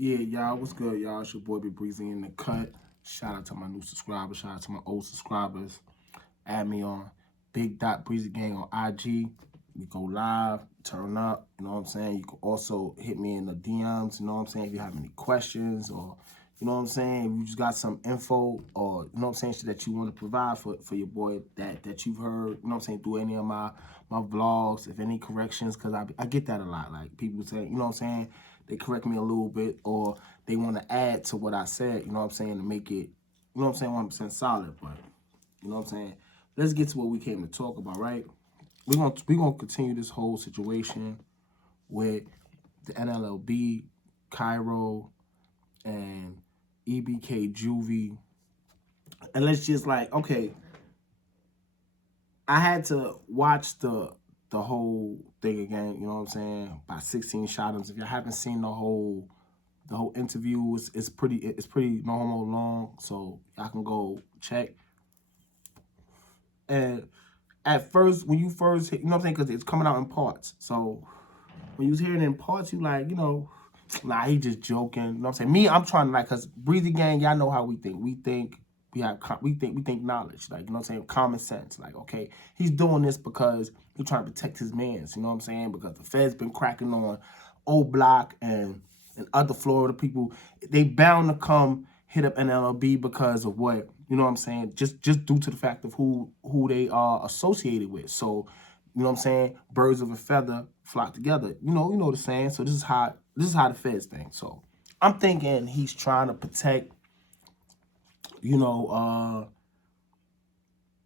Yeah, y'all, what's good, y'all? It's your boy Be Breezy in the cut. Shout out to my new subscribers. Shout out to my old subscribers. Add me on Big Dot Breezy Gang on IG. We go live, turn up. You know what I'm saying? You can also hit me in the DMs. You know what I'm saying? If you have any questions or you know what I'm saying, if you just got some info or you know what I'm saying, shit that you want to provide for your boy that you've heard. You know what I'm saying, through any of my vlogs. If any corrections, because I get that a lot. Like people say, you know what I'm saying, they correct me a little bit or they want to add to what I said, you know what I'm saying, to make it, you know what I'm saying, 100% solid. But, you know what I'm saying, let's get to what we came to talk about, right? We're gonna continue this whole situation with the NLLB, Cairo, and EBK Juvie. And let's just like, okay, I had to watch the whole thing again, you know what I'm saying, by 16 Shotums. If you haven't seen the whole interview, it's pretty normal long, so y'all can go check. And at first, when you first hit, you know what I'm saying, because it's coming out in parts. So when you was hearing it in parts, you like, nah, he just joking. You know what I'm saying? Me, I'm trying to like, cause Breezy Gang, y'all know how we think. We think knowledge, like, you know what I'm saying, common sense. Like, okay, he's doing this because he's trying to protect his mans, you know what I'm saying? Because the Fed's been cracking on old block and other Florida people. They bound to come hit up NLB because of what, you know what I'm saying? Just due to the fact of who they are associated with. So, you know what I'm saying? Birds of a feather flock together. You know the saying. So this is how the Feds think. So I'm thinking he's trying to protect, you know,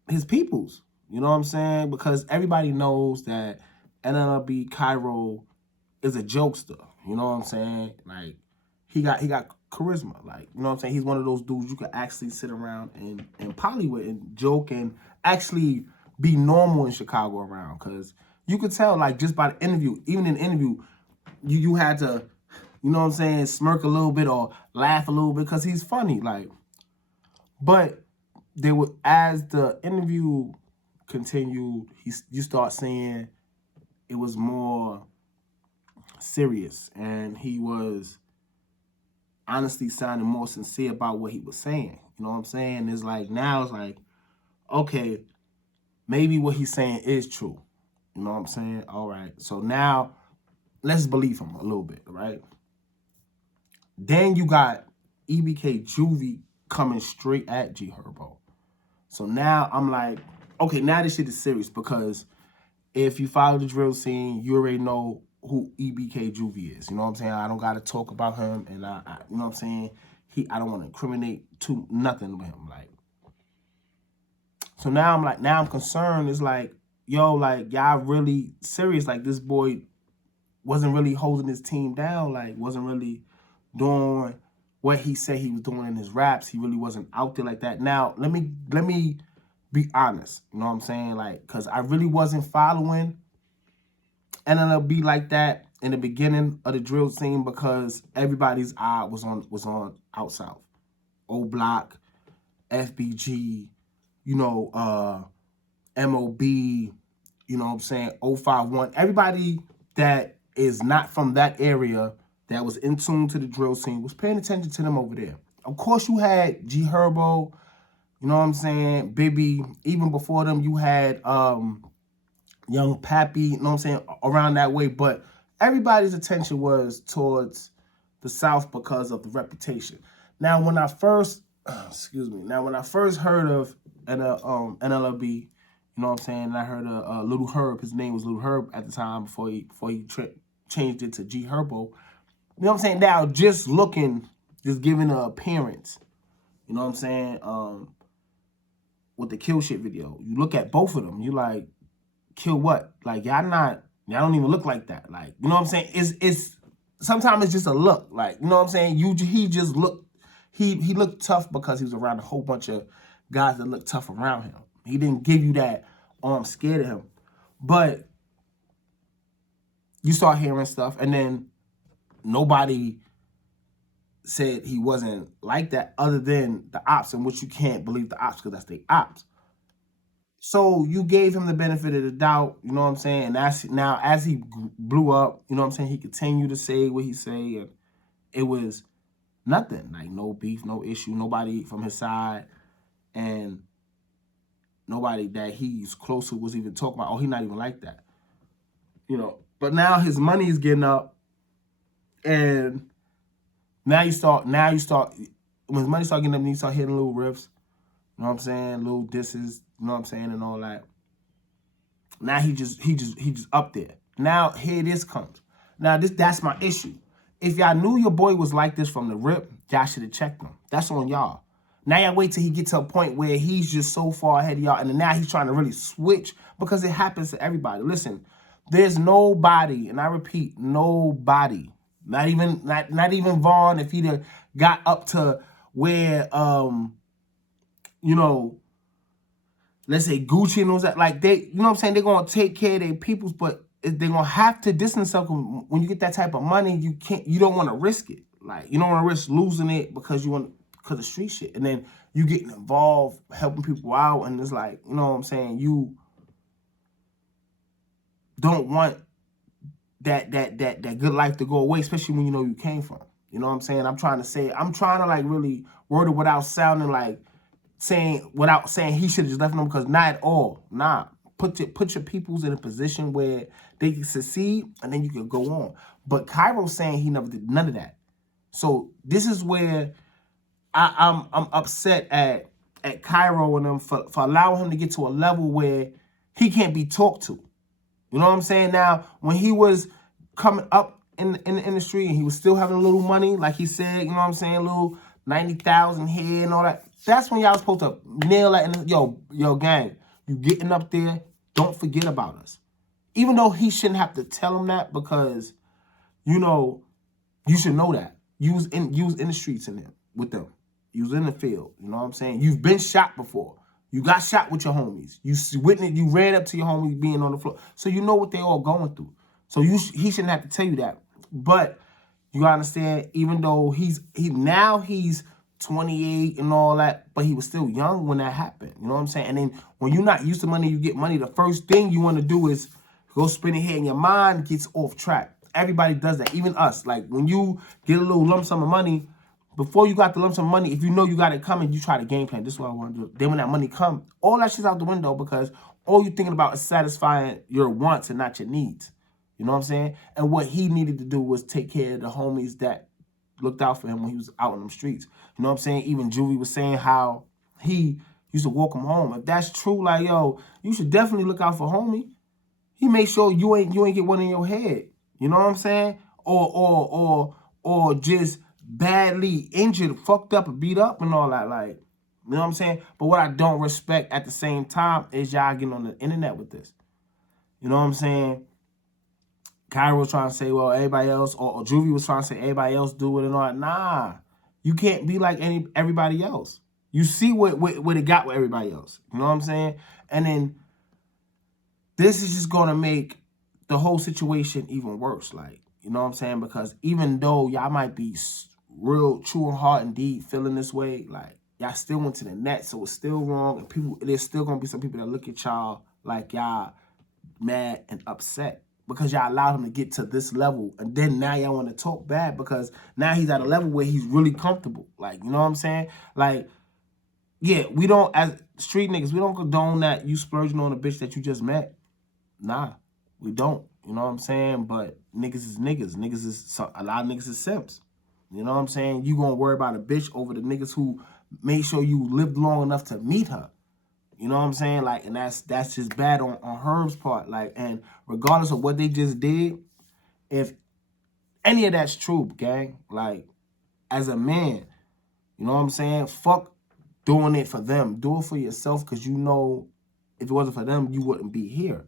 his peoples. You know what I'm saying? Because everybody knows that NLB Cairo is a jokester. You know what I'm saying? Like he got charisma. Like, you know what I'm saying? He's one of those dudes you can actually sit around and poly with and joke and actually be normal in Chicago around. Cause you could tell, like, just by the interview, even in the interview, you had to, you know what I'm saying, smirk a little bit or laugh a little bit because he's funny. Like, but they would, as the interview continued, you start seeing it was more serious, and he was honestly sounding more sincere about what he was saying. You know what I'm saying? It's like now it's like, okay, maybe what he's saying is true. You know what I'm saying? All right. So now let's believe him a little bit, right? Then you got EBK Juvie coming straight at G Herbo. So now I'm like, okay, now this shit is serious because if you follow the drill scene, you already know who EBK Juvie is. You know what I'm saying? I don't got to talk about him, and I you know what I'm saying? I don't want to incriminate to nothing with him. Like, so now I'm like, now I'm concerned. It's like, yo, like, y'all really serious? Like, this boy wasn't really holding his team down. Like, wasn't really doing what he said he was doing in his raps. He really wasn't out there like that. Now, let me be honest. You know what I'm saying? Like, cause I really wasn't following NLB like that in the beginning of the drill scene because everybody's eye was on out south. O Block, FBG, you know, MOB, you know what I'm saying, 051. Everybody that is not from that area that was in tune to the drill scene was paying attention to them over there. Of course, you had G Herbo, you know what I'm saying, Bibby. Even before them, you had Young Pappy, you know what I'm saying, around that way. But everybody's attention was towards the South because of the reputation. Now, when I first, when I first heard of NLB, you know what I'm saying, and I heard of Little Herb, his name was Little Herb at the time before he changed it to G Herbo. You know what I'm saying? Now, just giving an appearance, you know what I'm saying, with the Kill Shit video. You look at both of them, you like, kill what? Like, y'all don't even look like that. Like, you know what I'm saying? It's sometimes it's just a look. Like, you know what I'm saying? He just looked, he looked tough because he was around a whole bunch of guys that looked tough around him. He didn't give you that, oh, I'm scared of him. But you start hearing stuff, and then nobody said he wasn't like that other than the ops, in which you can't believe the ops because that's the ops. So you gave him the benefit of the doubt, you know what I'm saying? And that's now, as he blew up, you know what I'm saying, he continued to say what he say, and it was nothing. Like, no beef, no issue, nobody from his side, and nobody that he's close to was even talking about, oh, he's not even like that. You know, but now his money is getting up, and now you start, when his money start getting up, you start hitting little riffs, you know what I'm saying, little disses, you know what I'm saying, and all that. Now he just up there. Now here this comes. Now that's my issue. If y'all knew your boy was like this from the rip, y'all should have checked him. That's on y'all. Now y'all wait till he get to a point where he's just so far ahead of y'all, and then now he's trying to really switch, because it happens to everybody. Listen, there's nobody, and I repeat, nobody, not even Vaughn, if he'd have got up to where you know, let's say Gucci and those that, like, they, you know what I'm saying, they're gonna take care of their peoples, but they're gonna have to distance themselves. When you get that type of money, you don't want to risk it. Like, you don't want to risk losing it because of street shit, and then you getting involved, helping people out, and it's like, you know what I'm saying, you don't want that good life to go away, especially when you know you came from. You know what I'm saying? I'm trying to like really word it without sounding like without saying he should have just left them, because not at all. Nah. Put your peoples in a position where they can succeed, and then you can go on. But Cairo's saying he never did none of that. So this is where I'm upset at Cairo and them for allowing him to get to a level where he can't be talked to. You know what I'm saying? Now, when he was coming up in the industry and he was still having a little money, like he said, you know what I'm saying, a little 90,000 here and all that, that's when y'all was supposed to nail that. And yo, gang, you getting up there, don't forget about us. Even though he shouldn't have to tell him that, because, you know, you should know that. You was in the streets with them. You was in the field. You know what I'm saying? You've been shot before. You got shot with your homies. You ran up to your homies being on the floor. So you know what they all going through. So he shouldn't have to tell you that. But you gotta understand, even though he's 28 and all that, but he was still young when that happened. You know what I'm saying? And then when you're not used to money, you get money, the first thing you want to do is go spin it here, and your mind gets off track. Everybody does that, even us. Like, when you get a little lump sum of money, before you got the lump sum of money, if you know you got it coming, you try to game plan. This is what I want to do. Then when that money come, all that shit's out the window, because all you're thinking about is satisfying your wants and not your needs. You know what I'm saying? And what he needed to do was take care of the homies that looked out for him when he was out in them streets. You know what I'm saying? Even Juvie was saying how he used to walk him home. If that's true, like, yo, you should definitely look out for homie. He made sure you ain't get one in your head. You know what I'm saying? Or just badly injured, fucked up, and beat up and all that. Like, you know what I'm saying? But what I don't respect at the same time is y'all getting on the internet with this. You know what I'm saying? Kyra was trying to say, well, everybody else, or Juvie was trying to say everybody else do it and all that. Nah, you can't be like everybody else. You see what it got with everybody else. You know what I'm saying? And then this is just going to make the whole situation even worse. Like, you know what I'm saying? Because even though y'all might be real, true in heart and deed feeling this way, like, y'all still went to the net, so it's still wrong. And there's still going to be some people that look at y'all like y'all mad and upset, because y'all allowed him to get to this level, and then now y'all want to talk bad because now he's at a level where he's really comfortable. Like, you know what I'm saying? Like, yeah, we don't, as street niggas, we don't condone that you splurging on a bitch that you just met. Nah, we don't. You know what I'm saying? But niggas is niggas. A lot of niggas is simps. You know what I'm saying? You gonna worry about a bitch over the niggas who made sure you lived long enough to meet her. You know what I'm saying? Like, and that's just bad on Herb's part. Like, and regardless of what they just did, if any of that's true, gang, like, as a man, you know what I'm saying? Fuck doing it for them. Do it for yourself, because you know if it wasn't for them, you wouldn't be here.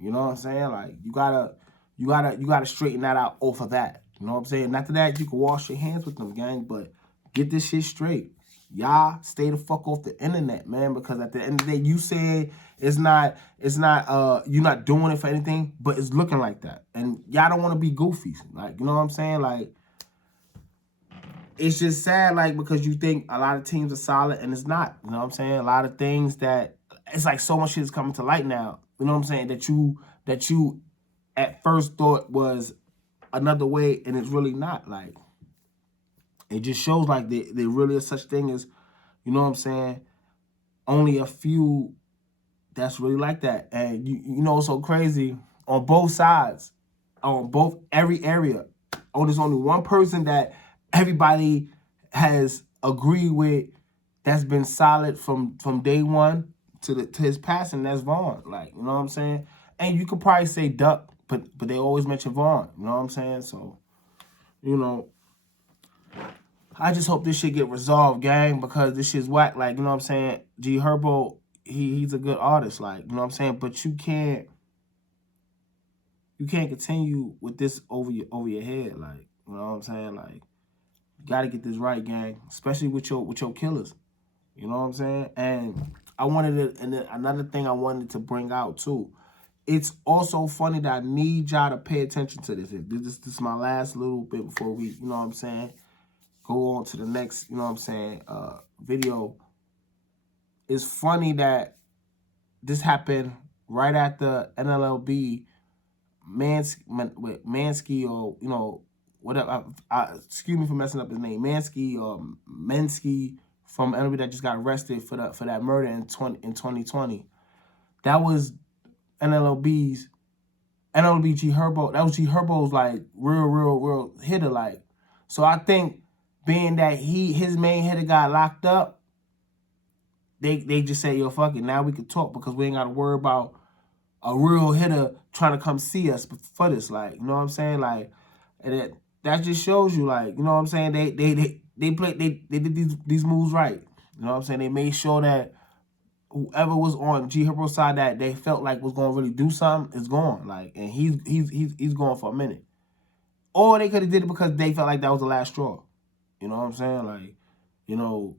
You know what I'm saying? Like, you gotta straighten that out off of that. You know what I'm saying? After that, you can wash your hands with them, gang, but get this shit straight. Y'all stay the fuck off the internet, man, because at the end of the day, you said you're not doing it for anything, but it's looking like that. And y'all don't want to be goofies. Like, you know what I'm saying? Like, it's just sad, like, because you think a lot of teams are solid, and it's not. You know what I'm saying? A lot of things that, it's like so much shit is coming to light now. You know what I'm saying? That you at first thought was another way, and it's really not. Like, It just shows like there really is such thing as, you know what I'm saying, only a few that's really like that. And you know what's so crazy? On both sides, on every area, there's only one person that everybody has agreed with that's been solid from day one to his passing. That's Vaughn. Like, you know what I'm saying? And you could probably say Duck, but they always mention Vaughn. You know what I'm saying? So, you know, I just hope this shit get resolved, gang, because this shit's whack. Like, you know what I'm saying? G Herbo, he's a good artist, like, you know what I'm saying? But you can't continue with this over your head, like, you know what I'm saying? Like, you gotta get this right, gang, especially with your killers. You know what I'm saying? And I wanted to, and then another thing I wanted to bring out too. It's also funny that I need y'all to pay attention to this. This is my last little bit before we, you know what I'm saying, go on to the next, you know what I'm saying, video. It's funny that this happened right after NLLB Mansky, or, you know, whatever. Excuse me for messing up his name. Mansky or Mensky from NLB that just got arrested for that murder in 2020. That was NLB G Herbo. That was G Herbo's like real hitter. Like, so I think being that his main hitter got locked up, they just say, yo, fuck it, now we can talk because we ain't got to worry about a real hitter trying to come see us for this. Like, you know what I'm saying? Like, and that just shows you, like, you know what I'm saying? They did these moves right. You know what I'm saying? They made sure that whoever was on G Herbo's side that they felt like was gonna really do something is gone. Like, and he's gone for a minute. Or they could have did it because they felt like that was the last straw. You know what I'm saying? Like, you know,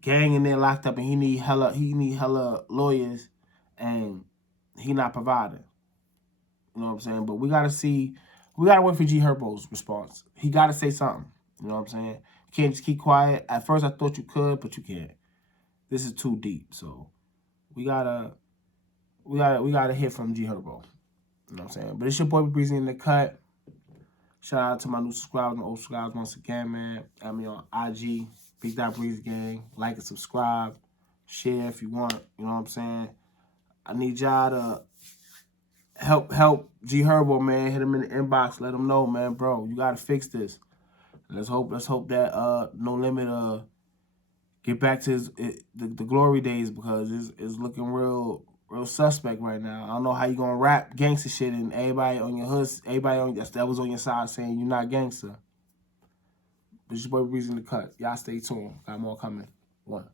gang in there locked up and he need hella lawyers and he not providing. You know what I'm saying? But we gotta wait for G Herbo's response. He gotta say something. You know what I'm saying? You can't just keep quiet. At first I thought you could, but you can't. This is too deep. So we gotta hear from G Herbo. You know what I'm saying? But it's your boy Breezy in the cut. Shout out to my new subscribers and old subscribers once again, man. Add me on IG, Big Dot Breezy Gang. Like and subscribe. Share if you want. You know what I'm saying? I need y'all to help G Herbo, man. Hit him in the inbox. Let him know, man, bro. You gotta fix this. Let's hope that No Limit get back to the glory days, because it's looking real suspect right now. I don't know how you gonna rap gangster shit and everybody on your hood, everybody on that was on your side saying you're not gangster. This is your boy Breezy in the cut. Y'all stay tuned. Got more coming. One.